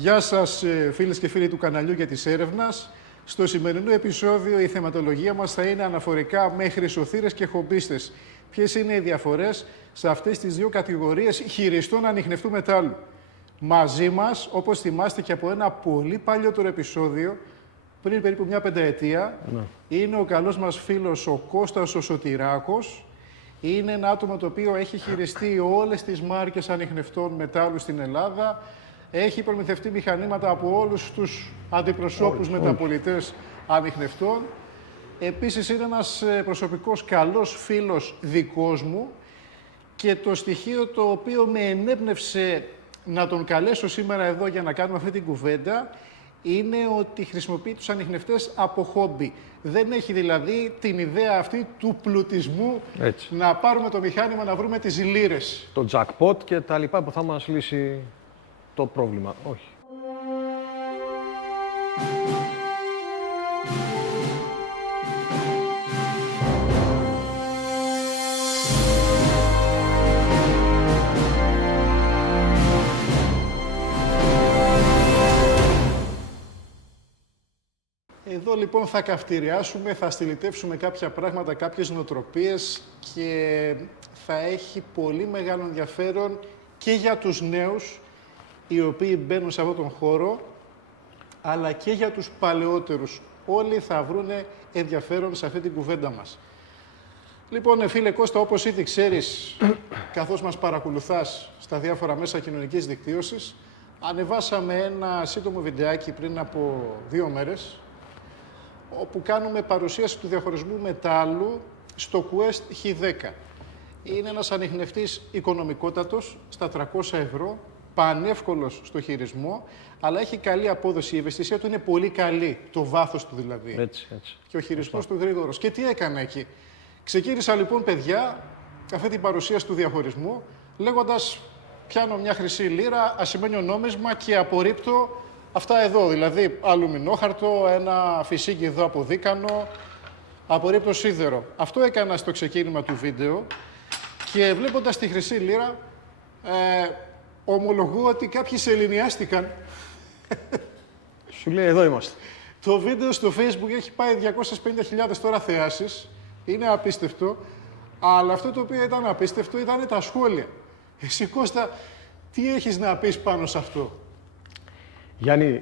Γεια σας φίλες και φίλοι του καναλιού για της έρευνας. Στο σημερινό επεισόδιο η θεματολογία μας θα είναι αναφορικά με χρυσοθύρες και χομπίστες. Ποιες είναι οι διαφορές σε αυτές τις δύο κατηγορίες χειριστών ανιχνευτού μετάλλου. Μαζί μας, όπως θυμάστε και από ένα πολύ παλιότερο επεισόδιο, πριν περίπου μια πενταετία, είναι ο καλός μας φίλος ο Κώστας ο Σωτηράκος. Είναι ένα άτομο το οποίο έχει χειριστεί όλες τις μάρκες ανιχνευτών μετάλλου στην Ελλάδα. Έχει προμηθευτεί μηχανήματα από όλους τους αντιπροσώπους μεταπολιτές ανιχνευτών. Επίσης είναι ένας προσωπικός καλός φίλος δικός μου και το στοιχείο το οποίο με ενέπνευσε να τον καλέσω σήμερα εδώ για να κάνουμε αυτή την κουβέντα είναι ότι χρησιμοποιεί τους ανιχνευτές από χόμπι. Δεν έχει δηλαδή την ιδέα αυτή του πλουτισμού. Έτσι. Να πάρουμε το μηχάνημα να βρούμε τις λίρες. Το jackpot και τα λοιπά που θα μας λύσει το πρόβλημα. Όχι. Εδώ λοιπόν θα καυτηριάσουμε, θα στυλιτεύσουμε κάποια πράγματα, κάποιες νοοτροπίες και θα έχει πολύ μεγάλο ενδιαφέρον και για τους νέους οι οποίοι μπαίνουν σε αυτόν τον χώρο, αλλά και για τους παλαιότερους. Όλοι θα βρούνε ενδιαφέρον σε αυτή την κουβέντα μας. Λοιπόν, φίλε Κώστα, όπως ήδη ξέρεις, καθώς μας παρακολουθάς στα διάφορα μέσα κοινωνικής δικτύωσης, ανεβάσαμε ένα σύντομο βιντεάκι πριν από 2 μέρες, όπου κάνουμε παρουσίαση του διαχωρισμού μετάλλου στο Quest H10. Είναι ένας ανιχνευτής οικονομικότατος, στα 300 ευρώ, πανεύκολος στο χειρισμό, αλλά έχει καλή απόδοση. Η ευαισθησία του είναι πολύ καλή, το βάθος του δηλαδή. Έτσι. Και ο χειρισμός του γρήγορος. Και τι έκανα εκεί. Ξεκίνησα λοιπόν, παιδιά, αυτή την παρουσίαση του διαχωρισμού, λέγοντας πιάνω μια χρυσή λίρα, ασημένιο νόμισμα και απορρίπτω αυτά εδώ, δηλαδή αλουμινόχαρτο, ένα φυσίκι εδώ από δίκανο, απορρίπτω σίδερο. Αυτό έκανα στο ξεκίνημα του βίντεο και βλέποντας τη χρυσή λίρα, ομολογώ ότι κάποιοι σεληνιάστηκαν. Σου λέει εδώ είμαστε. Το βίντεο στο Facebook έχει πάει 250.000 τώρα θεάσεις. Είναι απίστευτο. Αλλά αυτό το οποίο ήταν απίστευτο ήταν τα σχόλια. Εσύ Κώστα, τι έχεις να πεις πάνω σε αυτό? Γιάννη,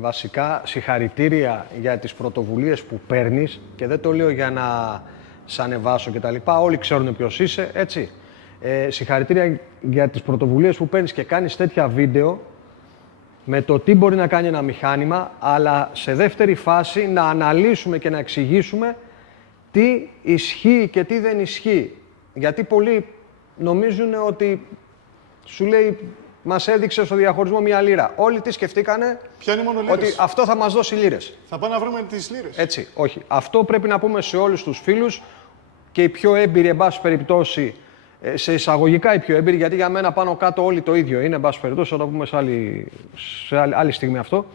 βασικά συγχαρητήρια για τις πρωτοβουλίες που παίρνεις και δεν το λέω για να σ' ανεβάσω και τα λοιπά. Όλοι ξέρουν ποιος είσαι, έτσι. Συγχαρητήρια για τις πρωτοβουλίες που παίρνεις και κάνεις τέτοια βίντεο με το τι μπορεί να κάνει ένα μηχάνημα, αλλά σε δεύτερη φάση να αναλύσουμε και να εξηγήσουμε τι ισχύει και τι δεν ισχύει. Γιατί πολλοί νομίζουν ότι σου λέει μας έδειξε στο διαχωρισμό μια λίρα. Όλοι τι σκεφτήκανε? Ποια είναι μόνο λίρες? Ότι αυτό θα μας δώσει λίρες. Θα πάμε να βρούμε τις λίρες. Έτσι, όχι. Αυτό πρέπει να πούμε σε όλους τους φίλους και οι πιο έμπειροι, εν πάση περιπτώσει, σε εισαγωγικά οι πιο έμπειροι, γιατί για μένα πάνω κάτω όλοι το ίδιο είναι, εν πάση περιπτώσει, θα το πούμε σε άλλη στιγμή αυτό.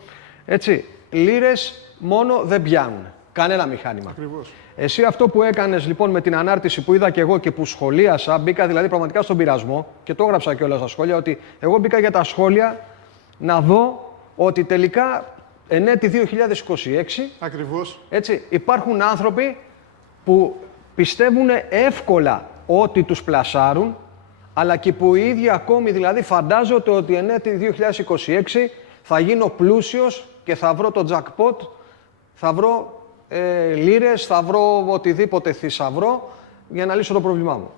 Έτσι, λίρες μόνο δεν πιάνουν. Κανένα μηχάνημα. Ακριβώς. Εσύ αυτό που έκανες λοιπόν με την ανάρτηση που είδα και εγώ και που σχολίασα, μπήκα δηλαδή πραγματικά στον πειρασμό και το έγραψα και όλα στα σχόλια, ότι εγώ μπήκα για τα σχόλια να δω ότι τελικά εν έτη 2026 Ακριβώς. έτσι, υπάρχουν άνθρωποι που πιστεύουν εύκολα ότι τους πλασάρουν, αλλά και που οι ίδιοι ακόμη δηλαδή φαντάζονται ότι εν έτη 2026 θα γίνω πλούσιος και θα βρω το jackpot, θα βρω λίρες, θα βρω οτιδήποτε θησαυρό για να λύσω το πρόβλημά μου.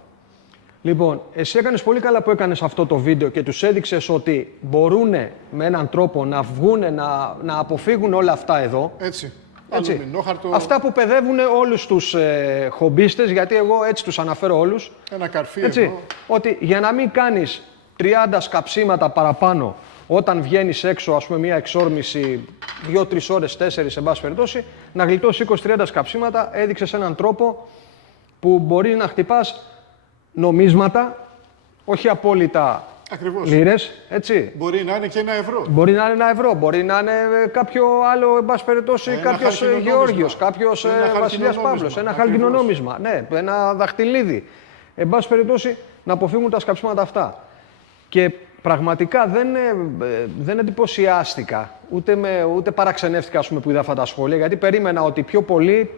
Λοιπόν, εσύ έκανες πολύ καλά που έκανες αυτό το βίντεο και τους έδειξες ότι μπορούν με έναν τρόπο να βγουν, να αποφύγουν όλα αυτά εδώ. Έτσι. Αλουμινόχαρτο. Αυτά που παιδεύουν όλους τους χομπίστες, γιατί εγώ έτσι τους αναφέρω όλους. Ένα καρφί έτσι, εδώ. ότι για να μην κάνεις 30 σκαψίματα παραπάνω όταν βγαίνεις έξω, ας πούμε, μια εξόρμηση 2-3 ώρες, 4 εν πάση περιπτώσει, να γλιτώσεις 20-30 σκαψίματα, έδειξες έναν τρόπο που μπορεί να χτυπάς νομίσματα, όχι απόλυτα λίρες, έτσι. Μπορεί να είναι και €1. Μπορεί να είναι €1, μπορεί να είναι κάποιο άλλο, εν πάση περιπτώσει, κάποιος Γεώργιος, κάποιος Βασιλιάς Παύλος, ένα χάλκινο νόμισμα, ναι, ένα δαχτυλίδι. Εν πάση περιπτώσει, να αποφύγουν τα σκαψίματα αυτά. Και πραγματικά δεν εντυπωσιάστηκα, ούτε παραξενεύτηκα, ας πούμε, που είδα αυτά τα σχόλια, γιατί περίμενα ότι πιο πολλοί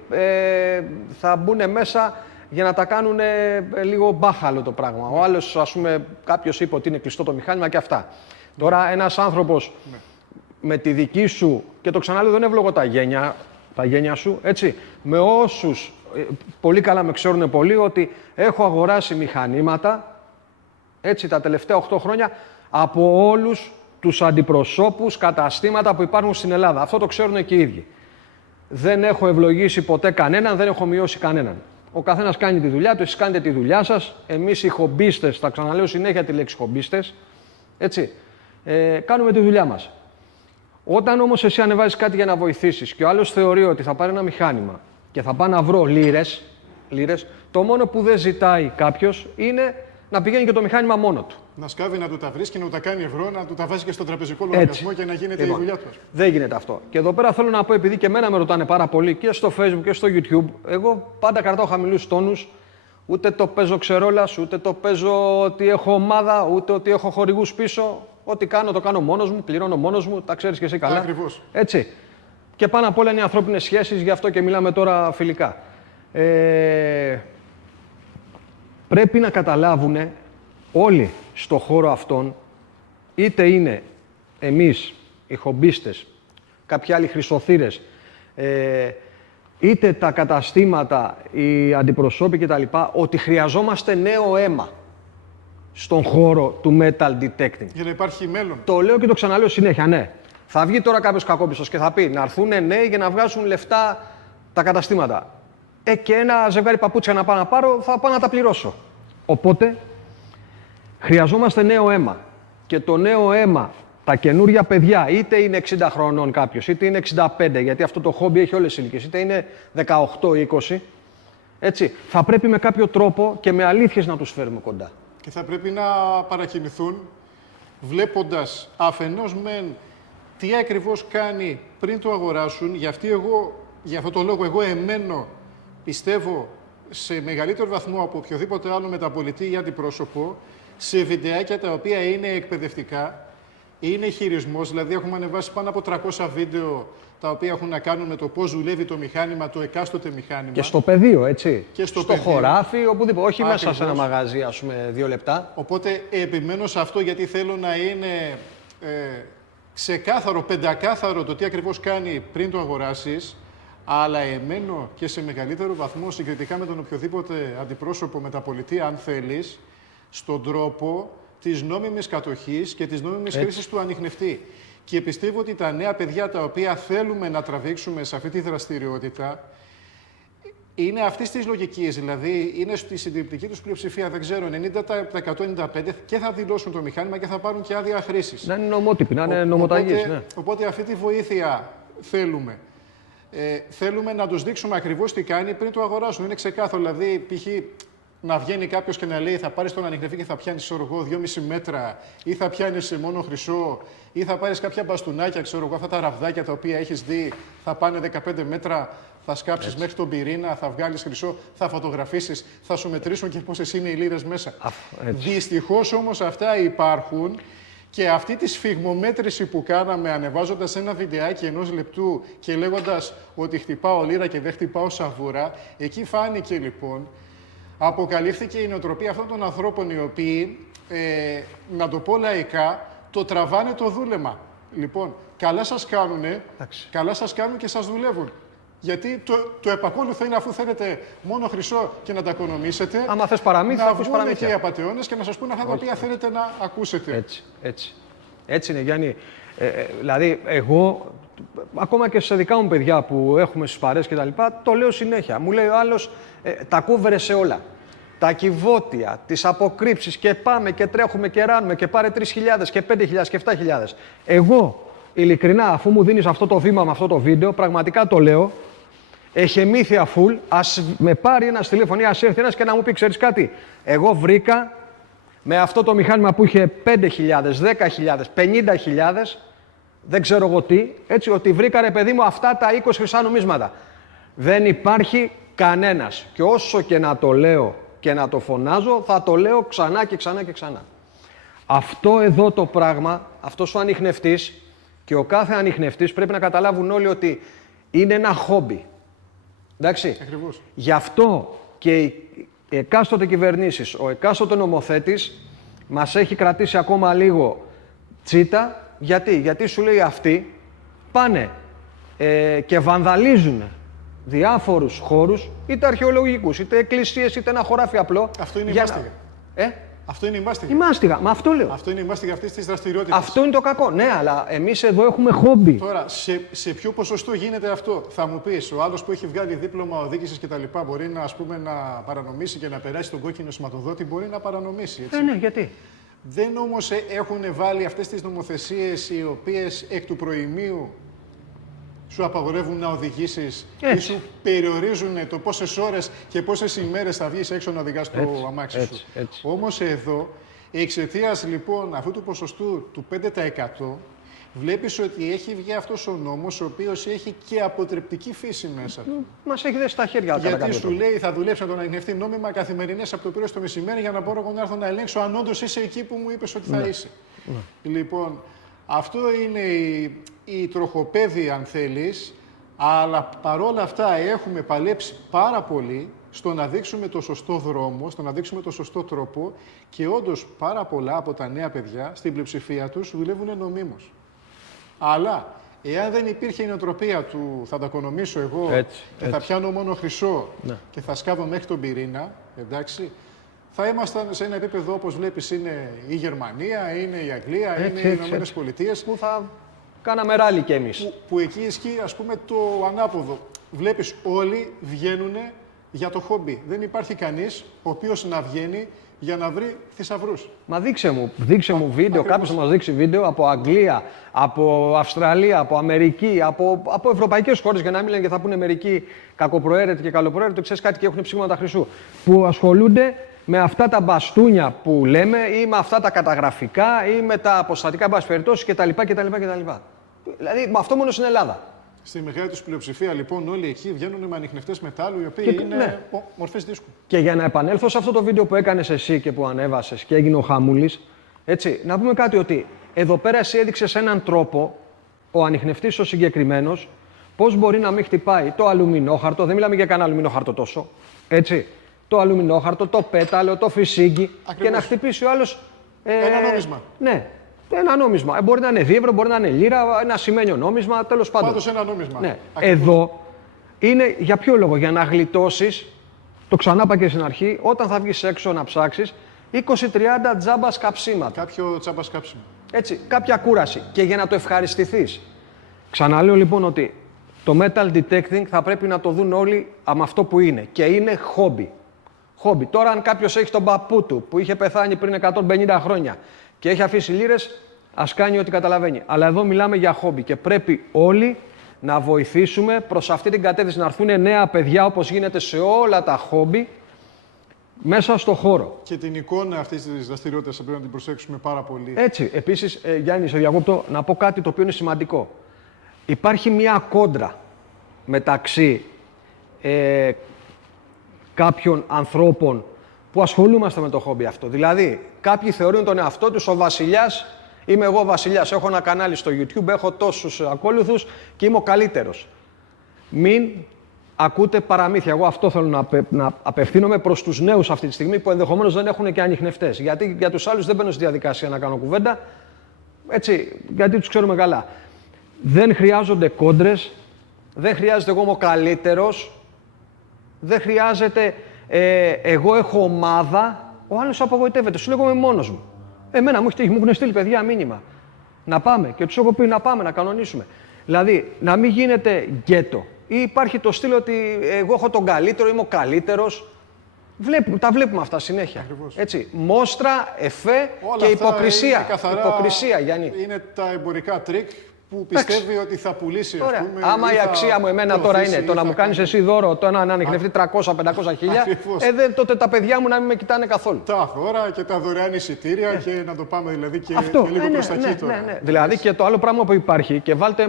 θα μπουν μέσα για να τα κάνουν λίγο μπάχαλο το πράγμα. Ο άλλος, ας πούμε, κάποιος είπε ότι είναι κλειστό το μηχάνημα και αυτά. Τώρα ένας άνθρωπος με τη δική σου, και το ξαναλέω, δεν εύλογο τα γένια σου, έτσι, με όσους πολύ καλά με ξέρουν πολύ, ότι έχω αγοράσει μηχανήματα, έτσι, τα τελευταία 8 χρόνια, από όλους τους αντιπροσώπους, καταστήματα που υπάρχουν στην Ελλάδα. Αυτό το ξέρουν και οι ίδιοι. Δεν έχω ευλογήσει ποτέ κανέναν, δεν έχω μειώσει κανέναν. Ο καθένας κάνει τη δουλειά του, εσείς κάνετε τη δουλειά σας. Εμείς οι χομπίστες, θα ξαναλέω συνέχεια τη λέξη χομπίστες, έτσι, κάνουμε τη δουλειά μας. Όταν όμως εσύ ανεβάζεις κάτι για να βοηθήσεις και ο άλλος θεωρεί ότι θα πάρει ένα μηχάνημα και θα πάω να βρω λίρες, το μόνο που δεν ζητάει κάποιος είναι να πηγαίνει και το μηχάνημα μόνο του. Να σκάβει, να του τα βρίσκει, να του τα κάνει ευρώ, να του τα βάζει και στον τραπεζικό λογαριασμό και να γίνεται η δουλειά του. Δεν γίνεται αυτό. Και εδώ πέρα θέλω να πω, επειδή και εμένα με ρωτάνε πάρα πολύ και στο Facebook και στο YouTube, εγώ πάντα κρατάω χαμηλούς τόνους. Ούτε το παίζω ξερόλας, ούτε το παίζω ότι έχω ομάδα, ούτε ότι έχω χορηγούς πίσω. Ό,τι κάνω, το κάνω μόνος μου, πληρώνω μόνος μου, τα ξέρεις και εσύ καλά. Ακριβώς. Έτσι. Και πάνω απ' όλα είναι οι ανθρώπινες σχέσεις, γι' αυτό και μιλάμε τώρα φιλικά. Πρέπει να καταλάβουν όλοι στο χώρο αυτόν, είτε είναι εμείς οι χομπίστες, κάποιοι άλλοι χρυσοθύρες, είτε τα καταστήματα, οι αντιπροσώποι κτλ., ότι χρειαζόμαστε νέο αίμα στον χώρο του metal detecting. Για να υπάρχει μέλλον. Το λέω και το ξαναλέω συνέχεια, ναι. Θα βγει τώρα κάποιος κακόπιστος και θα πει να έρθουν νέοι για να βγάζουν λεφτά τα καταστήματα. Και ένα ζευγάρι παπούτσια να πάω να πάρω, θα πάω να τα πληρώσω. Οπότε, χρειαζόμαστε νέο αίμα. Και το νέο αίμα, τα καινούρια παιδιά, είτε είναι 60 χρονών κάποιος, είτε είναι 65, γιατί αυτό το χόμπι έχει όλες τις ηλικίες, είτε είναι 18-20, έτσι, θα πρέπει με κάποιο τρόπο και με αλήθειες να τους φέρουμε κοντά. Και θα πρέπει να παρακινηθούν βλέποντας αφενός μεν τι ακριβώς κάνει πριν το αγοράσουν. Γι' αυτό το λόγο εγώ εμένω, πιστεύω, σε μεγαλύτερο βαθμό από οποιοδήποτε άλλο μεταπολιτή ή αντιπρόσωπο, σε βιντεάκια τα οποία είναι εκπαιδευτικά, είναι χειρισμός, δηλαδή έχουμε ανεβάσει πάνω από 300 βίντεο τα οποία έχουν να κάνουν με το πώς δουλεύει το μηχάνημα, το εκάστοτε μηχάνημα. Και στο πεδίο, έτσι. Και στο χωράφι, οπουδήποτε. Όχι Ακριβώς. μέσα σε ένα μαγαζί, ας πούμε, 2 λεπτά. Οπότε επιμένω σε αυτό, γιατί θέλω να είναι ξεκάθαρο, πεντακάθαρο το τι ακριβώς κάνει πριν το αγοράσεις, αλλά εμένω και σε μεγαλύτερο βαθμό συγκριτικά με τον οποιοδήποτε αντιπρόσωπο μεταπολιτή, αν θέλεις, στον τρόπο της νόμιμης κατοχής και της νόμιμης χρήσης του ανιχνευτή. Και πιστεύω ότι τα νέα παιδιά τα οποία θέλουμε να τραβήξουμε σε αυτή τη δραστηριότητα είναι αυτής της λογικής, δηλαδή είναι στη συντριπτική τους πλειοψηφία, δεν ξέρω, 90%-95% και θα δηλώσουν το μηχάνημα και θα πάρουν και άδεια χρήσης. Να είναι νομότυποι, να είναι νομοταγείς, ναι. Οπότε αυτή τη βοήθεια θέλουμε. Θέλουμε να τους δείξουμε ακριβώς τι κάνει πριν το αγοράσουν. Είναι ξεκάθαρο, δηλαδή, π.χ. να βγαίνει κάποιος και να λέει θα πάρεις τον ανιχνευτή και θα πιάνεις 2,5 μέτρα, ή θα πιάνεις μόνο χρυσό, ή θα πάρεις κάποια μπαστούνάκια, αυτά τα ραβδάκια τα οποία έχεις δει, θα πάνε 15 μέτρα, θα σκάψεις μέχρι τον πυρήνα, θα βγάλεις χρυσό, θα φωτογραφίσεις, θα σου μετρήσουν και πόσες είναι οι λίρες μέσα. Δυστυχώς όμως αυτά υπάρχουν. Και αυτή τη σφιγμομέτρηση που κάναμε ανεβάζοντας ένα βιντεάκι 1 λεπτού και λέγοντας ότι χτυπάω λίρα και δεν χτυπάω σαβούρα, εκεί φάνηκε λοιπόν, αποκαλύφθηκε η νοοτροπία αυτών των ανθρώπων οι οποίοι, να το πω λαϊκά, το τραβάνε το δούλεμα. Λοιπόν, καλά σας κάνουν και σας δουλεύουν. Γιατί το επακόλουθο είναι, αφού θέλετε μόνο χρυσό και να τα οικονομήσετε, άμα θες παραμύθια, να βγουν και οι απατεώνες και να σας πούνε αυτά τα οποία θέλετε να ακούσετε. Έτσι είναι, Γιάννη. Δηλαδή, εγώ, ακόμα και σε δικά μου παιδιά που έχουμε στις παρέες και τα λοιπά, το λέω συνέχεια. Μου λέει ο άλλος, τα κούβερε σε όλα. Τα κυβότια, τις αποκρύψεις και πάμε και τρέχουμε και ράνουμε και πάρε 3.000 και 5.000 και 7.000. Εγώ, ειλικρινά, αφού μου δίνεις αυτό το βήμα με αυτό το βίντεο, πραγματικά το λέω, εχεμήθεια φουλ, ας με πάρει ένας τηλέφωνο ή ας έρθει ένας και να μου πει, ξέρεις κάτι, εγώ βρήκα με αυτό το μηχάνημα που είχε 5.000, 10.000, 50.000, δεν ξέρω εγώ τι, έτσι, ότι βρήκα, ρε παιδί μου, αυτά τα 20 χρυσά νομίσματα. Δεν υπάρχει κανένας. Και όσο και να το λέω και να το φωνάζω, θα το λέω ξανά και ξανά και ξανά. Αυτό εδώ το πράγμα, αυτός ο ανιχνευτής και ο κάθε ανιχνευτής πρέπει να καταλάβουν όλοι ότι είναι ένα χόμπι. Εντάξει. Ακριβώς. Γι' αυτό και οι εκάστοτε κυβερνήσεις, ο εκάστοτε νομοθέτης μας έχει κρατήσει ακόμα λίγο τσίτα. Γιατί σου λέει αυτοί πάνε και βανδαλίζουν διάφορους χώρους, είτε αρχαιολογικούς, είτε εκκλησίες, είτε ένα χωράφι απλό. Αυτό είναι η μάστιγα. Αυτό είναι η μάστιγα. Η μάστιγα, μα αυτό λέω. Αυτό είναι η μάστιγα αυτής της δραστηριότητας. Αυτό είναι το κακό. Ναι, αλλά εμείς εδώ έχουμε χόμπι. Τώρα, σε ποιο ποσοστό γίνεται αυτό, θα μου πεις. Ο άλλος που έχει βγάλει δίπλωμα οδήγησης και τα λοιπά μπορεί να, ας πούμε, να παρανομήσει και να περάσει τον κόκκινο σηματοδότη, μπορεί να παρανομήσει. Έτσι. Ναι, γιατί. Δεν όμως έχουν βάλει αυτές τις νομοθεσίες οι οποίες εκ του προημίου σου απαγορεύουν να οδηγήσεις ή σου περιορίζουν το πόσες ώρες και πόσες ημέρες θα βγεις έξω να οδηγάς το αμάξι σου. Όμως εδώ, εξαιτίας λοιπόν αυτού του ποσοστού του 5%, βλέπεις ότι έχει βγει αυτός ο νόμος, ο οποίος έχει και αποτρεπτική φύση μέσα του. Μας έχει δέσει τα χέρια. Γιατί σου λέει θα δουλέψει να τον ανιχνευτεί νόμιμα καθημερινές από το πρωί στο μεσημέρι για να μπορώ εγώ να έρθω να ελέγξω αν όντως είσαι εκεί που μου είπες ότι θα είσαι. Λοιπόν, αυτό είναι η τροχοπέδη αν θέλεις, αλλά παρόλα αυτά έχουμε παλέψει πάρα πολύ στο να δείξουμε το σωστό δρόμο, στο να δείξουμε το σωστό τρόπο και όντως πάρα πολλά από τα νέα παιδιά, στην πλειοψηφία τους, δουλεύουν νομίμως. Αλλά εάν δεν υπήρχε η νοοτροπία του θα τα οικονομήσω εγώ και θα πιάνω μόνο χρυσό και θα σκάβω μέχρι τον πυρήνα, εντάξει, θα ήμασταν σε ένα επίπεδο όπως βλέπεις είναι η Γερμανία, είναι η Αγγλία, είναι οι Ηνωμένες Πολιτείες. Που θα κάναμε ράλι κι εμείς. Που εκεί ισχύει ας πούμε το ανάποδο. Βλέπεις όλοι βγαίνουν για το χόμπι. Δεν υπάρχει κανείς ο οποίος να βγαίνει για να βρει θησαυρούς. Μα δείξε μου βίντεο, κάποιος θα μας δείξει βίντεο από Αγγλία, από Αυστραλία, από Αμερική, από ευρωπαϊκές χώρες, για να μην λένε και θα πούνε μερικοί κακοπροαίρετοι και καλοπροαίρετοι, ξέρεις κάτι και έχουν ψήγματα χρυσού, που ασχολούνται με αυτά τα μπαστούνια που λέμε ή με αυτά τα καταγραφικά ή με τα αποστατικά μπας περιπτώσεις κτλ. Δηλαδή, με αυτό μόνο στην Ελλάδα. Στη μεγάλη τους πλειοψηφία, λοιπόν, όλοι εκεί βγαίνουν με ανιχνευτές μετάλλου, οι οποίοι είναι μορφές δίσκου. Και για να επανέλθω σε αυτό το βίντεο που έκανες εσύ και που ανέβασες και έγινε ο χαμούλης, έτσι, να πούμε κάτι ότι εδώ πέρα εσύ έδειξες έναν τρόπο, ο ανιχνευτής ο συγκεκριμένος, πώς μπορεί να μην χτυπάει το αλουμινόχαρτο, δεν μιλάμε για κανένα αλουμινόχαρτο τόσο, έτσι, το αλουμινόχαρτο, το πέταλο, το φυσίγγι και να χτυπήσει ο άλλος... ένα νόμισμα. Ναι. Ένα νόμισμα. Μπορεί να είναι δίευρο, μπορεί να είναι λίρα, ένα σημαίνιο νόμισμα, τέλος πάντων. Πάντως ένα νόμισμα. Ναι. Εδώ είναι για ποιο λόγο, για να γλιτώσεις, το ξανά είπα και στην αρχή, όταν θα βγεις έξω να ψάξεις, 20-30 τζάμπα σκαψίματα. Κάποιο τζάμπα σκάψιμο. Έτσι, κάποια κούραση. Και για να το ευχαριστηθείς. Ξαναλέω λοιπόν ότι το metal detecting θα πρέπει να το δουν όλοι με αυτό που είναι. Και είναι χόμπι. Χόμπι. Τώρα, αν κάποιος έχει τον παππού του που είχε πεθάνει πριν 150 χρόνια και έχει αφήσει λίρες, ας κάνει ό,τι καταλαβαίνει. Αλλά εδώ μιλάμε για χόμπι και πρέπει όλοι να βοηθήσουμε προς αυτή την κατεύθυνση, να έρθουν νέα παιδιά όπως γίνεται σε όλα τα χόμπι μέσα στο χώρο. Και την εικόνα αυτής της δραστηριότητας πρέπει να την προσέξουμε πάρα πολύ. Έτσι. Επίσης, Γιάννη, σε διακόπτω, να πω κάτι το οποίο είναι σημαντικό. Υπάρχει μια κόντρα μεταξύ κάποιων ανθρώπων που ασχολούμαστε με το χόμπι αυτό. Δηλαδή, κάποιοι θεωρούν τον εαυτό τους ο βασιλιάς. Είμαι εγώ βασιλιάς, έχω ένα κανάλι στο YouTube, έχω τόσους ακόλουθους και είμαι ο καλύτερος. Μην ακούτε παραμύθια. Εγώ αυτό θέλω να απευθύνομαι προς τους νέους αυτή τη στιγμή που ενδεχομένως δεν έχουν και ανιχνευτές. Γιατί για τους άλλους δεν μπαίνω στη διαδικασία να κάνω κουβέντα, έτσι, γιατί τους ξέρουμε καλά. Δεν χρειάζονται κόντρες, δεν χρειάζεται εγώ είμαι ο καλύτερος, δεν χρειάζεται εγώ έχω ομάδα, ο άλλος απογοητεύεται. Σου λέγω είμαι μόνος μου. Εμένα μου έχουν στείλει παιδιά μήνυμα. Να πάμε. Και τους έχω πει να πάμε, να κανονίσουμε. Δηλαδή, να μην γίνεται γκέτο. Ή υπάρχει το στυλ ότι εγώ έχω τον καλύτερο, είμαι ο καλύτερος. Τα βλέπουμε αυτά συνέχεια. Ακριβώς. Έτσι. Μόστρα, εφέ όλα και υποκρισία. Είναι καθαρά, υποκρισία, Γιάννη. Είναι τα εμπορικά τρίκ που πιστεύει ότι θα πουλήσει. Ας πούμε, άμα η αξία μου εμένα τώρα είναι το να μου κάνεις εσύ δώρο, το να ανιχνευτεί 300-500 χιλιά, τότε τα παιδιά μου να μην με κοιτάνε καθόλου. Τα δώρα και τα δωρεάν εισιτήρια και να το πάμε δηλαδή και λίγο προς τα εκεί τώρα. Ναι. Δηλαδή και το άλλο πράγμα που υπάρχει και βάλτε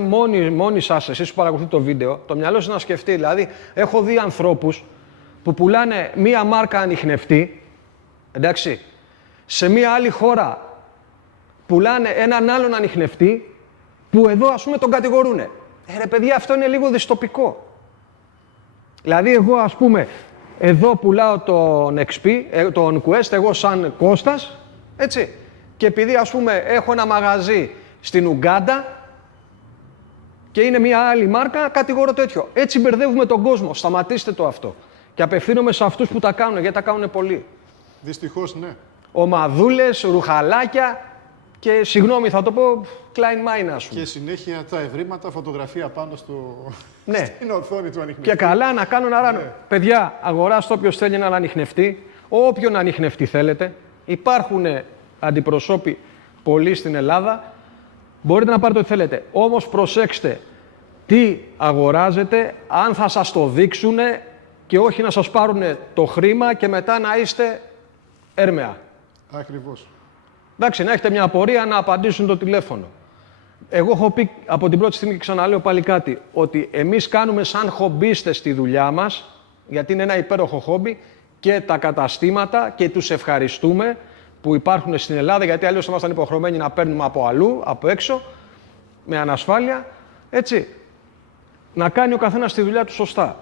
μόνοι σας, εσείς που παρακολουθείτε το βίντεο, το μυαλό σας να σκεφτεί. Δηλαδή, έχω δει ανθρώπους που πουλάνε μία μάρκα ανιχνευτή, εντάξει, σε μία άλλη χώρα πουλάνε έναν άλλον ανιχνευτή που εδώ ας πούμε τον κατηγορούνε. Ρε παιδιά, αυτό είναι λίγο δυστοπικό. Δηλαδή εγώ ας πούμε εδώ πουλάω τον XP, τον Quest, εγώ σαν Κώστας, έτσι. Και επειδή ας πούμε έχω ένα μαγαζί στην Ουγκάντα και είναι μια άλλη μάρκα, κατηγορώ τέτοιο. Έτσι μπερδεύουμε τον κόσμο. Σταματήστε το αυτό. Και απευθύνομαι σε αυτούς που τα κάνουν, γιατί τα κάνουν πολλοί. Δυστυχώς, ναι. Ομαδούλες, ρουχαλάκια και συγγνώμη θα το πω, Klein Mine ας πούμε. Και συνέχεια τα ευρήματα, φωτογραφία πάνω Ναι. στην οθόνη του ανιχνευτή. Και καλά να κάνουν αράνο. Ναι. Παιδιά, αγοράστε όποιος θέλει έναν ανιχνευτή, όποιον ανιχνευτή θέλετε. Υπάρχουν αντιπροσώποι πολλοί στην Ελλάδα. Μπορείτε να πάρετε ό,τι θέλετε. Όμως προσέξτε τι αγοράζετε, αν θα σας το δείξουν και όχι να σας πάρουν το χρήμα και μετά να είστε έρμεα. Ακριβώς. Εντάξει, να έχετε μια απορία να απαντήσουν το τηλέφωνο. Εγώ έχω πει από την πρώτη στιγμή και ξαναλέω πάλι κάτι, ότι εμείς κάνουμε σαν χομπίστες τη δουλειά μας, γιατί είναι ένα υπέροχο χόμπι, και τα καταστήματα και τους ευχαριστούμε που υπάρχουν στην Ελλάδα, γιατί αλλιώς ήμασταν υποχρεωμένοι να παίρνουμε από αλλού, από έξω, με ανασφάλεια, έτσι. Να κάνει ο καθένας τη δουλειά του σωστά.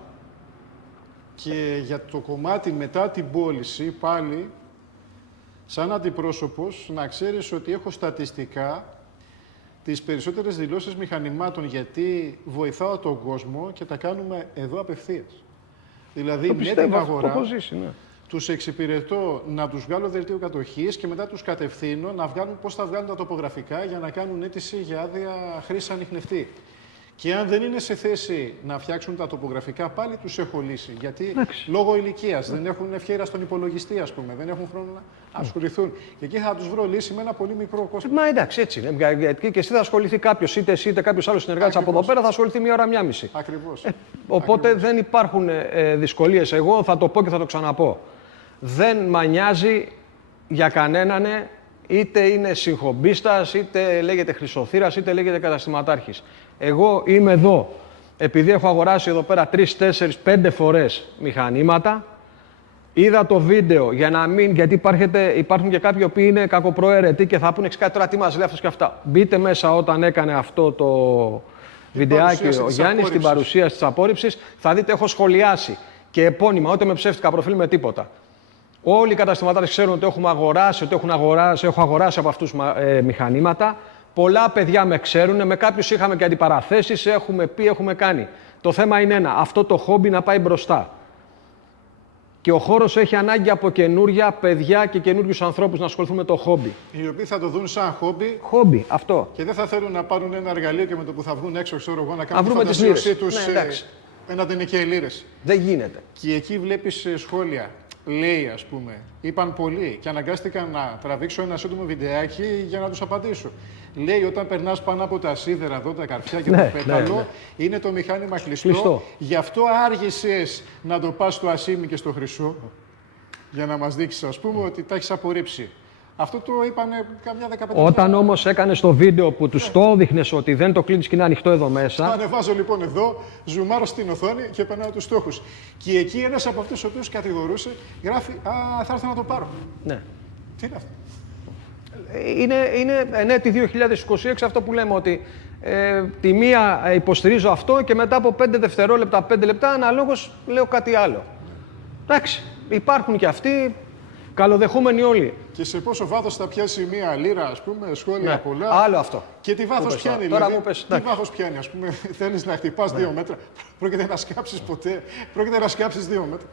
Και για το κομμάτι μετά την πώληση, πάλι, σαν αντιπρόσωπος, να ξέρεις ότι έχω στατιστικά τις περισσότερες δηλώσεις μηχανημάτων, γιατί βοηθάω τον κόσμο και τα κάνουμε εδώ απευθείας. Δηλαδή, με την αγορά, ναι. τους εξυπηρετώ να τους βγάλω δελτίο κατοχής και μετά τους κατευθύνω να βγάλουν πώς θα βγάλουν τα τοπογραφικά για να κάνουν αίτηση για άδεια χρήση ανιχνευτή. Και αν δεν είναι σε θέση να φτιάξουν τα τοπογραφικά, πάλι τους έχω λύσει. Γιατί λόγω ηλικίας δεν έχουν ευχέρεια στον υπολογιστή, ας πούμε, δεν έχουν χρόνο να ασχοληθούν. Και εκεί θα τους βρω λύση με ένα πολύ μικρό κόστος. Μα εντάξει, έτσι είναι. Γιατί και εσύ θα ασχοληθεί κάποιος, είτε εσύ είτε κάποιος άλλος συνεργάτης από εδώ πέρα, θα ασχοληθεί μία ώρα, μία μισή. Ακριβώς. Οπότε δεν υπάρχουν δυσκολίες. Εγώ θα το πω και θα το ξαναπώ. Δεν μανιάζει για κανέναν, είτε είναι συγχομπίστας, είτε λέγεται χρυσοθύρας, είτε λέγεται καταστηματάρχης. Εγώ είμαι εδώ, επειδή έχω αγοράσει εδώ πέρα 3, 4, 5 φορές μηχανήματα. Είδα το βίντεο για να μην, γιατί υπάρχουν και κάποιοι που είναι κακοπροαίρετοι και θα πούνε κάτι τώρα τι μας λέει αυτός και αυτά. Μπείτε μέσα όταν έκανε αυτό το βιντεάκι ο Γιάννης, την παρουσίαση της απόρριψης, θα δείτε έχω σχολιάσει και επώνυμα, ούτε με ψεύτικα προφίλ με τίποτα. Όλοι οι καταστηματάρχες ξέρουν ότι έχω αγοράσει από αυτούς μηχανήματα. Πολλά παιδιά με ξέρουν, με κάποιους είχαμε και αντιπαραθέσεις, έχουμε πει, έχουμε κάνει. Το θέμα είναι ένα, αυτό το χόμπι να πάει μπροστά. Και ο χώρος έχει ανάγκη από καινούρια παιδιά και καινούριους ανθρώπους να ασχοληθούν με το χόμπι. Οι οποίοι θα το δουν σαν χόμπι. Χόμπι, αυτό. Και δεν θα θέλουν να πάρουν ένα εργαλείο και με το που θα βγουν έξω, ξέρω εγώ, να κάνουν τη φαντασίωσή τους να την και λίρες. Δεν γίνεται. Και εκεί βλέπεις σχόλια. Λέει, ας πούμε, είπαν πολλοί και αναγκάστηκαν να τραβήξω ένα σύντομο βιντεάκι για να τους απαντήσω. Λέει, όταν περνάς πάνω από τα σίδερα, εδώ τα καρφιά και το πέταλο, είναι το μηχάνημα κλειστό. Γι' αυτό άργησες να το πας στο ασίμι και στο χρυσό, για να μας δείξεις, ας πούμε, ότι τα έχεις απορρίψει. Αυτό το είπανε καμιά 15 Όταν όμως έκανες το βίντεο που τους το έδειχνες ότι δεν το κλείνεις και είναι ανοιχτό εδώ μέσα. Το ανεβάζω λοιπόν εδώ, ζουμάρω στην οθόνη και περνάω τους στόχους. Και εκεί ένας από αυτούς ο οποίος κατηγορούσε, γράφει «Α, θα έρθω να το πάρω». Ναι. Τι είναι αυτό? Είναι ενέτη 2026 αυτό που λέμε ότι τη μία υποστηρίζω αυτό και μετά από 5 δευτερόλεπτα, 5 λεπτά αναλόγως λέω κάτι άλλο. Εντάξει, υπάρχουν και αυτοί. Καλοδεχούμενοι όλοι. Και σε πόσο βάθος θα πιάσει μία λίρα, ας πούμε, σχόλια πολλά. Άλλο αυτό. Και τι βάθος πιάνει, τώρα δηλαδή. μου πες, τι βάθος πιάνει, ας πούμε, θέλεις να χτυπάς 2 μέτρα. Πρόκειται να σκάψεις ποτέ. Πρόκειται να σκάψεις 2 μέτρα.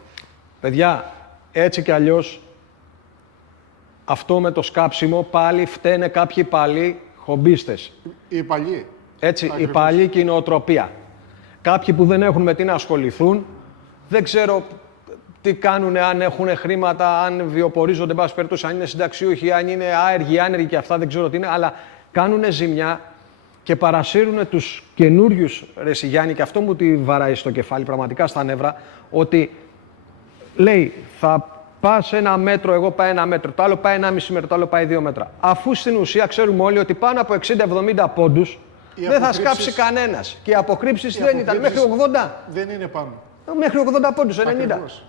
Παιδιά, έτσι κι αλλιώς, αυτό με το σκάψιμο πάλι φταίνε κάποιοι παλιοί χομπίστες. Οι παλιοί. Έτσι, Ακριβώς. η παλιή κοινοτροπία. Κάποιοι που δεν έχουν με τι να ασχοληθούν, δεν ξέρω τι κάνουν, αν έχουν χρήματα, αν βιοπορίζονται, εν πάση περιπτώσει, αν είναι συνταξιούχοι, αν είναι άεργοι, άνεργοι και αυτά, δεν ξέρω τι είναι, αλλά κάνουν ζημιά και παρασύρουν τους καινούριους, ρε Γιάννη, και αυτό μου τη βαράει στο κεφάλι, πραγματικά στα νεύρα, ότι λέει, θα πας 1 μέτρο, εγώ πάω 1 μέτρο, το άλλο πάει 1,5 μέτρο, το άλλο πάει 2 μέτρα. Αφού στην ουσία ξέρουμε όλοι ότι πάνω από 60-70 πόντους δεν θα σκάψει κανένας. Και οι αποκρύψεις δεν ήταν, μέχρι 80. Δεν είναι πάνω. Μέχρι 80 πόντους, 90. Ακριβώς.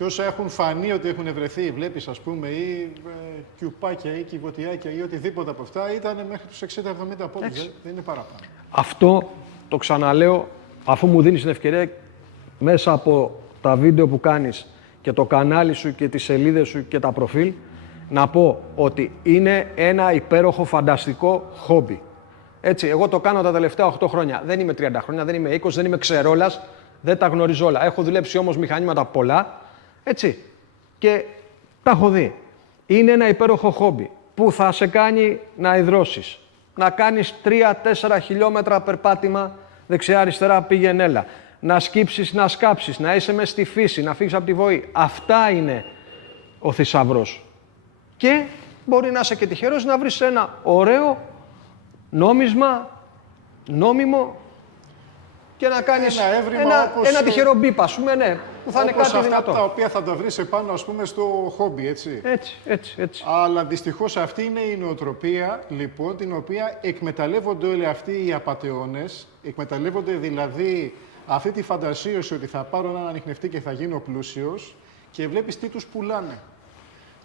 Και όσα έχουν φανεί ότι έχουν βρεθεί, βλέπεις ας πούμε, ή κιουπάκια ή κυβωτιάκια ή οτιδήποτε από αυτά, ήταν μέχρι τους 60-70 πόντους. Δεν είναι παραπάνω. Αυτό το ξαναλέω, αφού μου δίνεις την ευκαιρία μέσα από τα βίντεο που κάνεις και το κανάλι σου και τις σελίδες σου και τα προφίλ, να πω ότι είναι ένα υπέροχο, φανταστικό χόμπι. Έτσι, εγώ το κάνω τα τελευταία 8 χρόνια. Δεν είμαι 30 χρόνια, δεν είμαι 20, δεν είμαι ξερόλας, δεν τα γνωρίζω όλα. Έχω δουλέψει όμως μηχανήματα πολλά, έτσι, και τα έχω δει. Είναι ένα υπέροχο χόμπι που θα σε κάνει να υδρώσεις, να κάνεις 3-4 χιλιόμετρα περπάτημα δεξιά-αριστερά πήγαινε έλα, να σκύψεις, να σκάψεις, να είσαι μες στη φύση, να φύγεις από τη βοή. Αυτά είναι ο θησαυρός. Και μπορεί να είσαι και τυχερός να βρεις ένα ωραίο νόμισμα, νόμιμο, και να κάνεις ένα τυχερό μπίπ, ας πούμε, ναι, που θα είναι κάτι αυτά δυνατό. Τα οποία θα τα βρεις επάνω, ας πούμε, στο χόμπι, έτσι. Έτσι. Αλλά δυστυχώς αυτή είναι η νοοτροπία, λοιπόν, την οποία εκμεταλλεύονται όλοι αυτοί οι απατεώνες. Εκμεταλλεύονται δηλαδή αυτή τη φαντασίωση ότι θα πάρω έναν ανιχνευτή και θα γίνω πλούσιος, και βλέπεις τι τους πουλάνε.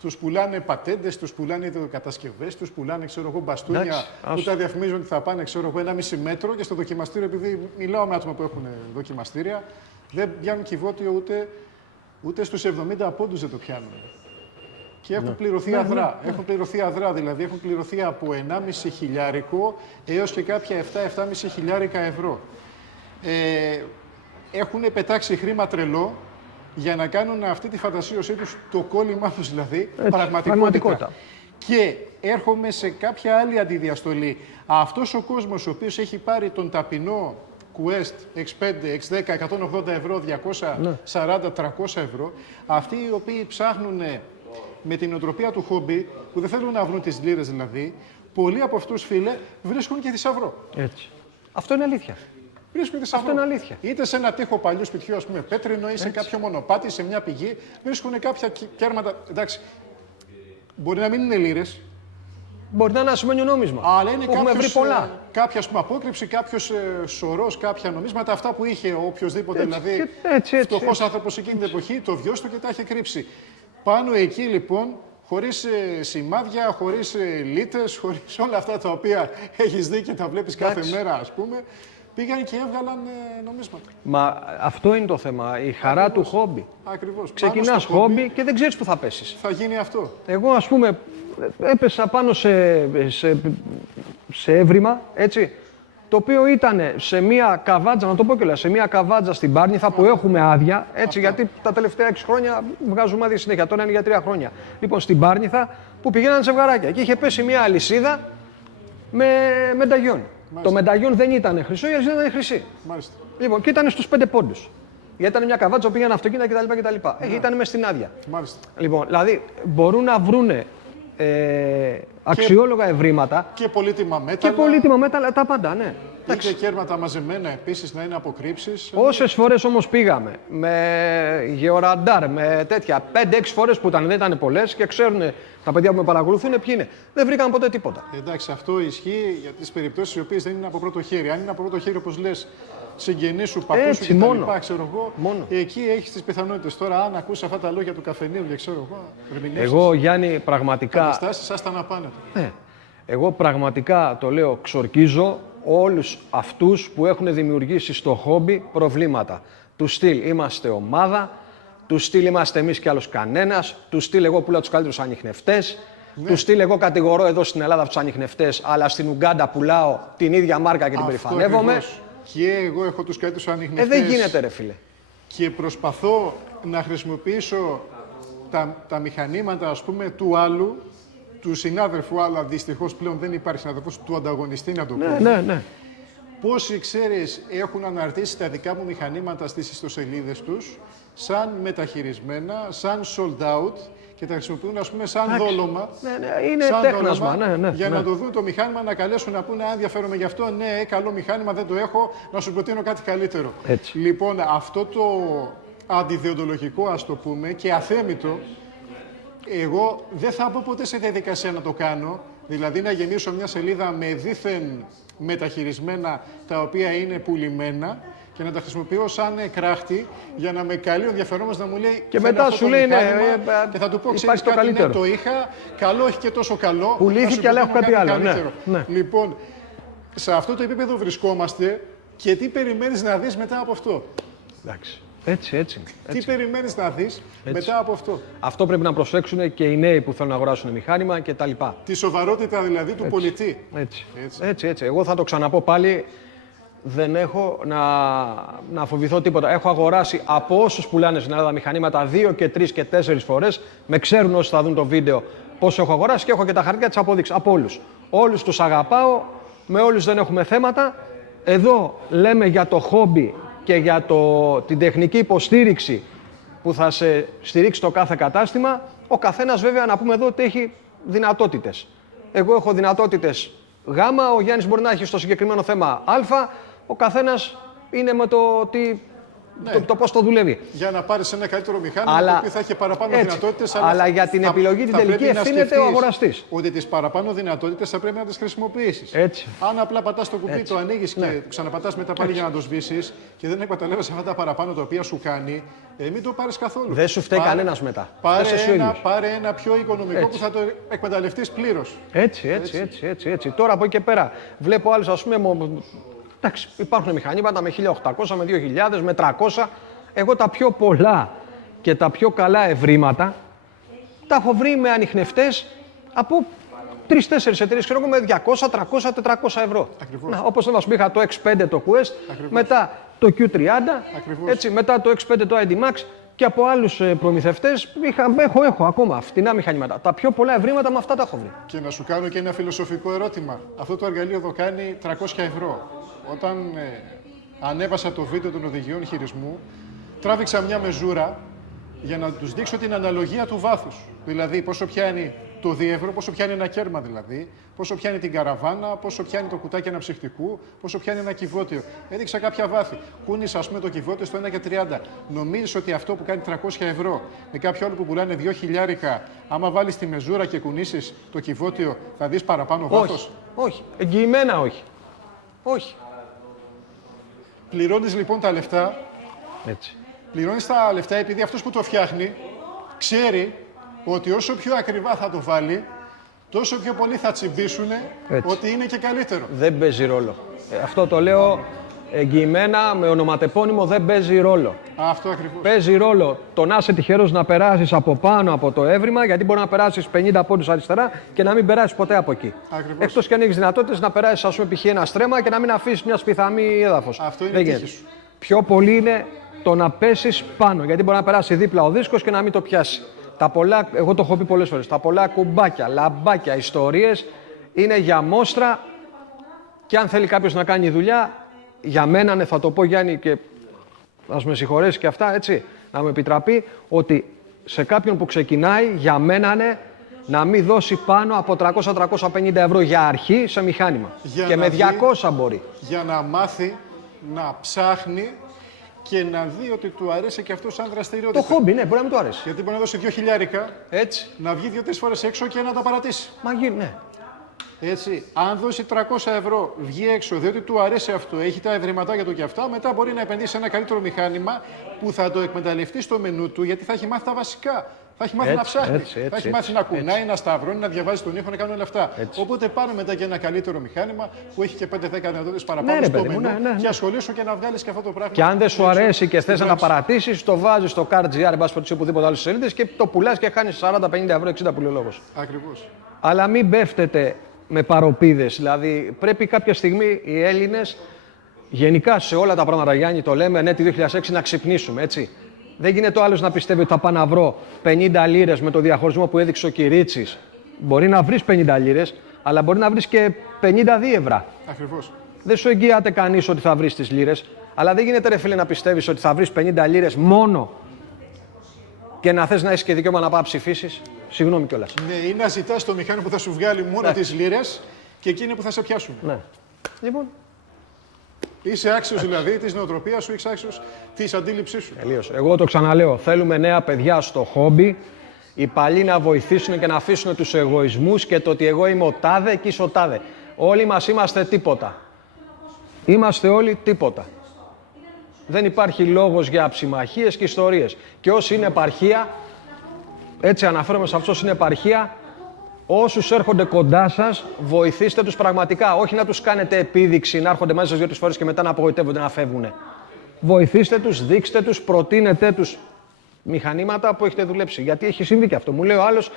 Τους πουλάνε πατέντες, τους πουλάνε κατασκευές, τους πουλάνε, ξέρω εγώ, μπαστούνια που τα διαφημίζουν ότι θα πάνε, ξέρω εγώ, 1,5 μέτρο, και στο δοκιμαστήριο, επειδή μιλάω με άτομα που έχουν δοκιμαστήρια, δεν πιάνουν κυβότιο ούτε στους 70 πόντους δεν το πιάνουν. Και έχουν πληρωθεί αδρά. Έχουν πληρωθεί αδρά, δηλαδή έχουν πληρωθεί από 1,5 χιλιάρικο έως και κάποια 7-7,5 χιλιάρικα ευρώ. Έχουν πετάξει χρήμα τρελό για να κάνουν αυτή τη φαντασίωσή τους, το κόλλημά τους δηλαδή, πραγματικότητα. Και έρχομαι σε κάποια άλλη αντιδιαστολή. Αυτός ο κόσμος ο οποίος έχει πάρει τον ταπεινό Quest X5, X10, 180 ευρώ, 240, 300 ευρώ, αυτοί οι οποίοι ψάχνουν με την οτροπία του χόμπι, που δεν θέλουν να βρουν τις λίρες δηλαδή, πολλοί από αυτούς, φίλε, βρίσκουν και θησαυρό. Έτσι. Αυτό είναι αλήθεια. Αυτό είναι αλήθεια. Είτε σε ένα τοίχο παλιού σπιτιού, ας πούμε, πέτρινο, ή σε κάποιο μονοπάτι, σε μια πηγή, βρίσκουν κάποια κέρματα. Εντάξει, μπορεί να μην είναι λίρες. Μπορεί να είναι ασημένιο νόμισμα. Αλλά είναι κάποια απόκρυψη, κάποιος σωρός, κάποια νομίσματα, αυτά που είχε ο οποιοσδήποτε δηλαδή φτωχός άνθρωπος εκείνη την εποχή, το βιός του και τα είχε κρύψει. Πάνω εκεί λοιπόν, χωρίς σημάδια, χωρίς λίτες, χωρίς όλα αυτά τα οποία έχεις δει και τα βλέπεις κάθε μέρα, ας πούμε, πήγαν και έβγαλαν νομίσματα. Μα αυτό είναι το θέμα, η χαρά του χόμπι. Ακριβώς. Ξεκινάς χόμπι και δεν ξέρεις που θα πέσεις. Θα γίνει αυτό. Εγώ, ας πούμε, έπεσα πάνω σε έβριμα, έτσι, το οποίο ήταν σε μία καβάτζα, να το πω κιόλας, σε μία καβάτζα στην Πάρνηθα που έχουμε άδεια, έτσι, γιατί τα τελευταία 6 χρόνια βγάζουμε άδεια συνέχεια, τώρα είναι για 3 χρόνια. Λοιπόν, στην Πάρνηθα που πηγαίναν ζευγαράκια και είχε πέσει μία αλυσίδα με μενταγιόν. Το μενταγιόν δεν ήταν χρυσό, η αλυσίδα ήταν χρυσή. Μάλιστα. Λοιπόν, και ήταν στους 5 πόντους. Γιατί ήταν μια καβάτσα που πήγαιναν αυτοκίνητα κτλ. Ήταν μες στην άδεια. Μάλιστα. Λοιπόν, δηλαδή μπορούν να βρούνε αξιόλογα ευρήματα. Και πολύτιμα μέταλλα. Και πολύτιμα μέταλλα, τα πάντα, ναι. Ή και κέρματα μαζεμένα επίσης να είναι αποκρύψεις. Όσες φορές όμως πήγαμε με γεωραντάρ, με τέτοια, 5-6 φορές που δεν ήταν πολλές και ξέρουν τα παιδιά που με παρακολουθούν ποιοι είναι, δεν βρήκαν ποτέ τίποτα. Εντάξει, αυτό ισχύει για τις περιπτώσεις οι οποίες δεν είναι από πρώτο χέρι. Αν είναι από πρώτο χέρι, όπως λες, συγγενείς σου, παππούς σου κτλ. Ξέρω εγώ, εκεί έχεις τις πιθανότητες. Τώρα, αν ακούς αυτά τα λόγια του καφενείου και ξέρω εγώ, ερμηνεύσεις. Εγώ, Γιάννη, πραγματικά. Καταστάσεις, άστα να πάνε. Εγώ πραγματικά το λέω, ξορκίζω όλους αυτούς που έχουν δημιουργήσει στο χόμπι προβλήματα. Του στυλ είμαστε ομάδα, του στυλ είμαστε εμείς κι άλλος κανένας, του στυλ εγώ πουλάω τους καλύτερους ανιχνευτές, του στυλ εγώ κατηγορώ εδώ στην Ελλάδα τους ανιχνευτές, αλλά στην Ουγκάντα πουλάω την ίδια μάρκα και την περηφανεύομαι. Και εγώ έχω τους καλύτερους ανιχνευτές. Δεν γίνεται, ρε φίλε. Και προσπαθώ να χρησιμοποιήσω τα μηχανήματα, ας πούμε, του άλλου, του συνάδελφου, αλλά δυστυχώς πλέον δεν υπάρχει συνάδελφος, του ανταγωνιστή, να το πούμε. Ναι. Πόσοι, ξέρεις, έχουν αναρτήσει τα δικά μου μηχανήματα στις ιστοσελίδες τους, σαν μεταχειρισμένα, σαν sold out, και τα χρησιμοποιούν, ας πούμε, σαν δόλωμα. Ναι, είναι τέχνασμα, για να το δουν το μηχάνημα, να καλέσουν να πούνε: αν ενδιαφέρομαι γι' αυτό, ναι, καλό μηχάνημα, δεν το έχω, να σου προτείνω κάτι καλύτερο. Έτσι. Λοιπόν, αυτό το αντιδιοντολογικό, ας το πούμε, και αθέμητο, εγώ δεν θα πω ποτέ σε διαδικασία να το κάνω, δηλαδή να γεμίσω μια σελίδα με δίθεν μεταχειρισμένα τα οποία είναι πουλημένα, και να τα χρησιμοποιώ σαν κράχτη για να με καλεί ο ενδιαφερόμενος να μου λέει. Και μετά σου λέει ναι, και θα του πω: ξέρεις κάτι, ναι, το είχα, καλό, όχι και τόσο καλό. Πουλήθηκε, αλλά έχω κάτι άλλο. Ναι. Λοιπόν, σε αυτό το επίπεδο βρισκόμαστε και τι περιμένεις να δεις μετά από αυτό. Εντάξει. Έτσι. Τι περιμένεις να δεις μετά από αυτό. Αυτό πρέπει να προσέξουν και οι νέοι που θέλουν να αγοράσουν μηχάνημα κτλ. Τη σοβαρότητα δηλαδή του πολιτή. Έτσι. Εγώ θα το ξαναπώ πάλι. Δεν έχω να φοβηθώ τίποτα. Έχω αγοράσει από όσους πουλάνε στην Ελλάδα μηχανήματα 2 και 3 και 4 φορές. Με ξέρουν όσοι θα δουν το βίντεο πόσο έχω αγοράσει και έχω και τα χαρτιά της αποδείξης. Από όλους. Όλους τους αγαπάω, με όλους δεν έχουμε θέματα. Εδώ λέμε για το χόμπι και για την τεχνική υποστήριξη που θα σε στηρίξει το κάθε κατάστημα. Ο καθένας βέβαια να πούμε εδώ ότι έχει δυνατότητες. Εγώ έχω δυνατότητες Γ, ο Γιάννης μπορεί να έχει στο συγκεκριμένο θέμα Α, ο καθένας είναι με το τι. Ναι. Το πώς το δουλεύει. Για να πάρεις ένα καλύτερο μηχάνημα το οποίο θα έχει παραπάνω δυνατότητες. Αλλά για την επιλογή την τελική ευθύνεται ο αγοραστής. Ότι τις παραπάνω δυνατότητες θα πρέπει να τις χρησιμοποιήσεις. Έτσι. Αν απλά πατάς το κουμπί, το ανοίγεις και ξαναπατάς μετά πάλι για να το σβήσεις και δεν εκμεταλλεύεσαι αυτά τα παραπάνω τα οποία σου κάνει, μην το πάρεις καθόλου. Δεν σου φταίει κανένας μετά. Πάρε ένα πιο οικονομικό που θα το εκμεταλλευτείς πλήρως. Έτσι. Τώρα από εκεί και πέρα βλέπω άλλους, ας πούμε. Εντάξει, υπάρχουν μηχανήματα με 1.800, με 2.000, με 300. Εγώ τα πιο πολλά και τα πιο καλά ευρήματα τα έχω βρει με ανιχνευτές από 3-4 εταιρείες, ξέρω εγώ, με 200, 300, 400 ευρώ. Να, όπως να σου είχα το X5 το Quest, μετά το Q30, έτσι, μετά το X5 το ID Max και από άλλους προμηθευτές έχω ακόμα φτηνά μηχανήματα. Τα πιο πολλά ευρήματα με αυτά τα έχω βρει. Και να σου κάνω και ένα φιλοσοφικό ερώτημα. Αυτό το εργαλείο εδώ κάνει 300 ευρώ. Όταν ανέβασα το βίντεο των οδηγιών χειρισμού, τράβηξα μια μεζούρα για να τους δείξω την αναλογία του βάθους. Δηλαδή, πόσο πιάνει το διεύρο, πόσο πιάνει ένα κέρμα δηλαδή, πόσο πιάνει την καραβάνα, πόσο πιάνει το κουτάκι αναψυκτικού, πόσο πιάνει ένα κυβότιο. Έδειξα κάποια βάθη. Κούνησα, ας πούμε, το κυβότιο στο 1,30. Νομίζεις ότι αυτό που κάνει 300 ευρώ με κάποιο άλλο που πουλάνε 2.000, άμα βάλεις τη μεζούρα και κουνήσεις το κυβότιο, θα δεις παραπάνω βάθος? Όχι. Εγγυημένα όχι. Πληρώνεις λοιπόν τα λεφτά. Έτσι. Πληρώνεις τα λεφτά επειδή αυτός που το φτιάχνει ξέρει ότι όσο πιο ακριβά θα το βάλει, τόσο πιο πολύ θα τσιμπήσουν ότι είναι και καλύτερο. Δεν παίζει ρόλο. Αυτό το λέω εγγυημένα, με ονοματεπώνυμο, δεν παίζει ρόλο. Αυτό ακριβώς. Παίζει ρόλο το να είσαι τυχερός να περάσεις από πάνω από το έβριμα, γιατί μπορεί να περάσεις 50 πόντους αριστερά και να μην περάσεις ποτέ από εκεί. Ακριβώς. Εκτός και αν έχεις δυνατότητες να περάσεις, ας πούμε, π.χ. ένα στρέμμα και να μην αφήσεις μια σπιθαμή έδαφος. Αυτό είναι η τύχη σου. Πιο πολύ είναι το να πέσεις πάνω, γιατί μπορεί να περάσει δίπλα ο δίσκος και να μην το πιάσει. Τα πολλά, εγώ το έχω πει πολλές φορές, τα πολλά κουμπάκια, λαμπάκια, ιστορίες είναι για μόστρα και αν θέλει κάποιος να κάνει δουλειά, για μένα, ναι, θα το πω Γιάννη και ας με συγχωρέσει και αυτά, έτσι, να μου επιτραπεί ότι σε κάποιον που ξεκινάει, για μένα είναι να μην δώσει πάνω από 300-350 ευρώ για αρχή σε μηχάνημα. Και με 200 μπορεί. Για να μάθει να ψάχνει και να δει ότι του αρέσει και αυτό σαν δραστηριότητα. Το χόμπι, ναι, μπορεί να μην του αρέσει. Γιατί μπορεί να δώσει 2.000, έτσι, να βγει 2-3 φορές έξω και να τα παρατήσει. Ναι. Έτσι, αν δώσει 300 ευρώ, βγει έξω, διότι του αρέσει αυτό, έχει τα ευρηματάκια του και αυτά, μετά μπορεί να επενδύσει σε ένα καλύτερο μηχάνημα που θα το εκμεταλλευτεί στο μενού του, γιατί θα έχει μάθει τα βασικά. Θα έχει μάθει να ψάχνει, θα έχει μάθει να κουνάει, να σταυρώνει, να διαβάζει τον ήχο, να κάνει όλα αυτά. Οπότε πάρε μετά και ένα καλύτερο μηχάνημα που έχει και 5-10 δυνατότητες παραπάνω στο μενού και ασχολήσου και να βγάλεις και αυτό το πράγμα. Και αν δεν σου αρέσει και θες να τα παρατήσεις, το βάζεις στο CarGR, εν πάση περιπτώσει, οπουδήποτε άλλες σελίδες και το πουλάς και χάνεις 40-50 ευρώ, 60 που λέει ο λόγος. Ακριβώς. Αλλά μην πέφτετε με παροπίδες. Δηλαδή, πρέπει κάποια στιγμή οι Έλληνες, γενικά σε όλα τα πράγματα, Γιάννη, το λέμε, ναι, τη 2006 να ξυπνήσουμε, έτσι. Δεν γίνεται ο άλλος να πιστεύει ότι θα πάω να βρω 50 λίρες με το διαχωρισμό που έδειξε ο Κυρίτσης. Μπορεί να βρεις 50 λίρες, αλλά μπορεί να βρεις και 52 ευρώ. Ακριβώς. Δεν σου εγγυάται κανείς ότι θα βρεις τις λίρες, αλλά δεν γίνεται, ρε φίλε, να πιστεύεις ότι θα βρεις 50 λίρες μόνο και να θες να έχεις και δικαίωμα να πάω να ψηφίσεις. Συγγνώμη κιόλας. Ναι, ή να ζητάς το μηχάνημα που θα σου βγάλει μόνο τις λίρες και εκείνοι που θα σε πιάσουν. Ναι. Λοιπόν. Είσαι άξιος δηλαδή της νοοτροπίας σου, είσαι άξιος της αντίληψής σου. Τελείως. Εγώ το ξαναλέω. Θέλουμε νέα παιδιά στο χόμπι. Οι παλιοί να βοηθήσουν και να αφήσουν τους εγωισμούς και το ότι εγώ είμαι ο τάδε και είσαι ο τάδε. Όλοι μας είμαστε τίποτα. Είμαστε όλοι τίποτα. Δεν υπάρχει λόγος για αψιμαχίες και ιστορίες. Και όσοι είναι επαρχία, έτσι αναφέρομαι σε αυτούς είναι επαρχία, όσους έρχονται κοντά σας, βοηθήστε τους πραγματικά. Όχι να τους κάνετε επίδειξη, να έρχονται μέσα σας 2-3 φορές και μετά να απογοητεύονται, να φεύγουν. Βοηθήστε τους, δείξτε τους, προτείνετε τους μηχανήματα που έχετε δουλέψει. Γιατί έχει συμβεί και αυτό. Μου λέει ο άλλος,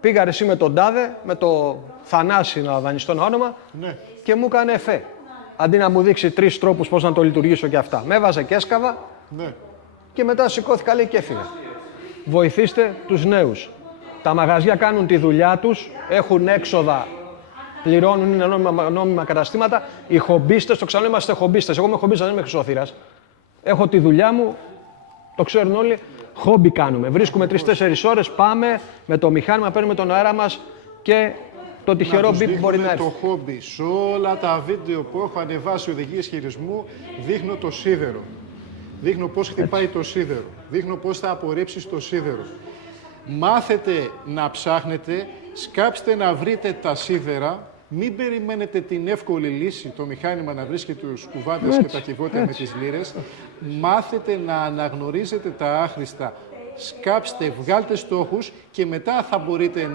πήγα εσύ με τον τάδε, με το Θανάση, να δανειστώ ένα όνομα, Ναι. και μου έκανε εφέ. Αντί να μου δείξει 3 τρόπους πώς να το λειτουργήσω και αυτά. Με έβαζε και έσκαβα Ναι. και μετά σηκώθηκα, λέει, και έφυγα. Βοηθήστε τους νέους. Τα μαγαζιά κάνουν τη δουλειά τους, έχουν έξοδα, πληρώνουν, είναι νόμιμα καταστήματα. Οι χομπίστες, το ξαναλέω, είμαστε χομπίστες. Εγώ είμαι χομπίστας, δεν είμαι χρυσόθυρας. Έχω τη δουλειά μου, το ξέρουν όλοι. Χόμπι κάνουμε. Βρίσκουμε 3-4 ώρες, πάμε με το μηχάνημα, παίρνουμε τον αέρα μας και το τυχερό μπιπ μπορεί να έρθει. Το χόμπι. Σε όλα τα βίντεο που έχω ανεβάσει οδηγίες χειρισμού, δείχνω το σίδερο. Δείχνω πώς χτυπάει το σίδερο. Δείχνω πώς θα απορρίψεις το σίδερο. Μάθετε να ψάχνετε, σκάψτε να βρείτε τα σίδερα. Μην περιμένετε την εύκολη λύση, το μηχάνημα να βρίσκει τους κουβάδες και τα κυβότια με τις λίρες. Μάθετε να αναγνωρίζετε τα άχρηστα. Σκάψτε, βγάλτε στόχους και μετά θα μπορείτε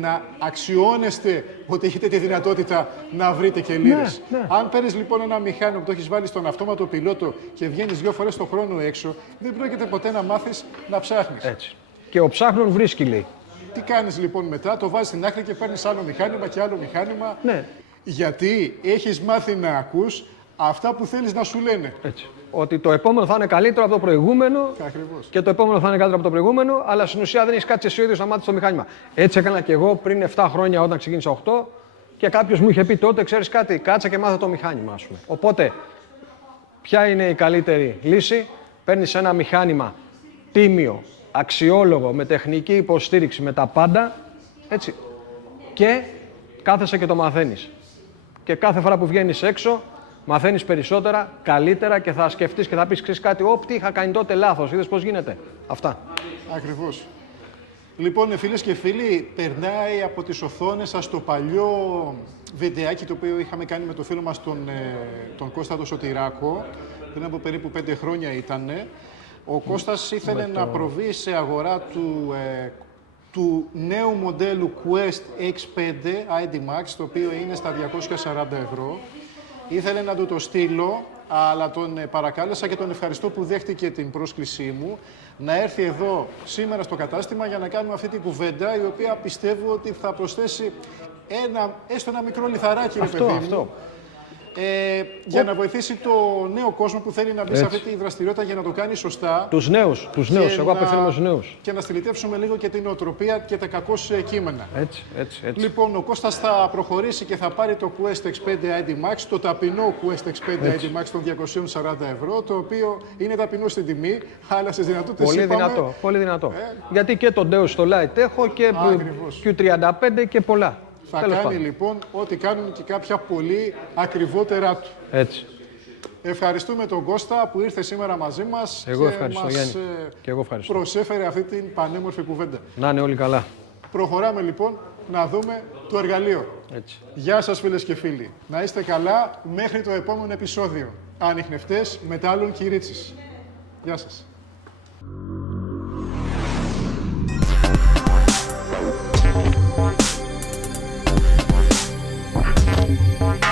να αξιώνεστε ότι έχετε τη δυνατότητα να βρείτε και λίρες. Ναι. Αν παίρνεις λοιπόν ένα μηχάνημα που το έχεις βάλει στον αυτόματο πιλότο και βγαίνεις 2 φορές το χρόνο έξω, δεν πρόκειται ποτέ να μάθεις να ψάχνεις. Έτσι. Και ο ψάχνων βρίσκει, λέει. Τι κάνεις λοιπόν μετά, το βάζεις στην άκρη και παίρνεις άλλο μηχάνημα και άλλο μηχάνημα. Ναι. Γιατί έχεις μάθει να ακούς αυτά που θέλεις να σου λένε. Έτσι. Ότι το επόμενο θα είναι καλύτερο από το προηγούμενο. Ακριβώς. Και το επόμενο θα είναι καλύτερο από το προηγούμενο, αλλά στην ουσία δεν έχει κάτσει εσύ ο ίδιος να μάθεις το μηχάνημα. Έτσι έκανα και εγώ πριν 7 χρόνια όταν ξεκίνησα 8 και κάποιος μου είχε πει τότε: ξέρεις κάτι, κάτσε και μάθε το μηχάνημα, ας πούμε. Οπότε, ποια είναι η καλύτερη λύση? Παίρνεις ένα μηχάνημα τίμιο, αξιόλογο, με τεχνική υποστήριξη, με τα πάντα, έτσι, και κάθεσαι και το μαθαίνεις. Και κάθε φορά που βγαίνεις έξω, μαθαίνεις περισσότερα, καλύτερα και θα σκεφτείς και θα πεις: ξέρεις κάτι, τι είχα κάνει τότε λάθος, είδες πώς γίνεται. Αυτά. Ακριβώς. Λοιπόν, φίλες και φίλοι, περνάει από τις οθόνες σας το παλιό βιντεάκι το οποίο είχαμε κάνει με το φίλο μας τον Κώστα τον Σωτηράκο. Πριν από περίπου 5 χρόνια ήτανε. Ο Κώστας ήθελε να προβεί σε αγορά του νέου μοντέλου Quest X5 ID Max, το οποίο είναι στα 240 ευρώ. Ήθελε να του το στείλω, αλλά τον παρακάλεσα και τον ευχαριστώ που δέχτηκε την πρόσκλησή μου να έρθει εδώ σήμερα στο κατάστημα για να κάνουμε αυτή την κουβέντα, η οποία πιστεύω ότι θα προσθέσει έστω ένα μικρό λιθαράκι, ρε παιδί μου, για να βοηθήσει το νέο κόσμο που θέλει να μπει σε αυτή τη δραστηριότητα για να το κάνει σωστά. Τους νέους. Εγώ απευθύνομαι στους νέους. Και να στυλιτεύσουμε λίγο και την οτροπία και τα κακώς κείμενα. Έτσι. Λοιπόν, ο Κώστας θα προχωρήσει και θα πάρει το Quest X5 ID Max, το ταπεινό Quest X5 ID Max των 240 ευρώ, το οποίο είναι ταπεινό στην τιμή, αλλά στις δυνατότητες Πολύ δυνατό. Γιατί και το Deus στο Lite έχω και Q35 και πολλά. Θα κάνει λοιπόν ό,τι κάνουν και κάποια πολύ ακριβότερά του. Έτσι. Ευχαριστούμε τον Κώστα που ήρθε σήμερα μαζί μας και μας προσέφερε αυτή την πανέμορφη κουβέντα. Να είναι όλοι καλά. Προχωράμε λοιπόν να δούμε το εργαλείο. Έτσι. Γεια σας φίλες και φίλοι. Να είστε καλά μέχρι το επόμενο επεισόδιο. Ανιχνευτές μετάλλων Κυρίτσης. Γεια σας. Bye.